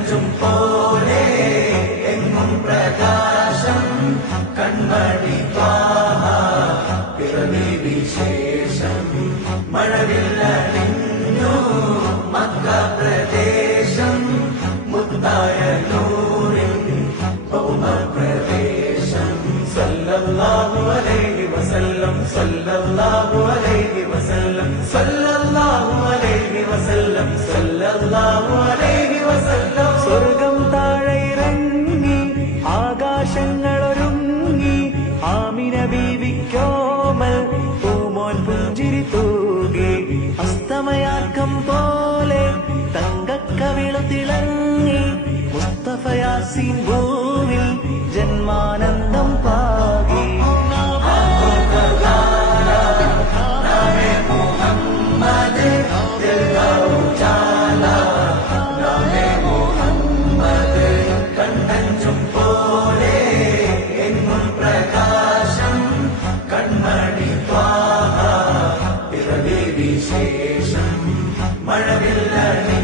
കണ്ണഞ്ചും പോലെ എങ്ങും പ്രകാശം കൺമണി ത്വാഹ പിറവി വിശേഷം മഴവില്ലണിഞ്ഞു മക്ക പ്രദേശം മുത്തായ നൂറിൻ ഭൗമപ്രദേശം സല്ലല്ലാഹു അലൈഹി വസല്ലം സല്ലല്ലാഹു അലൈഹി വസല്ലം സല്ലല്ലാഹു അലൈഹി വസല്ലം സല്ലല്ലാഹു അലൈഹി വസല്ലം. സ്വർഗം താഴെ ഇറങ്ങി ആകാശങ്ങളൊരുങ്ങി ആമിന ബീവിക്കോമൽ പൂമോൻ പുഞ്ചിരി തൂകി അസ്തമയാക്കം പോലെ തങ്കക്കവിളു തിളങ്ങി മുസ്തഫ യാസീൻ ഭൂവിൽ ജന്മാനന്ദം പാകി. കണ്ണഞ്ചും പോലെ എങ്ങും പ്രകാശം കൺമണി ത്വാഹ പിറവി വിശേഷം മഴവില്ലണി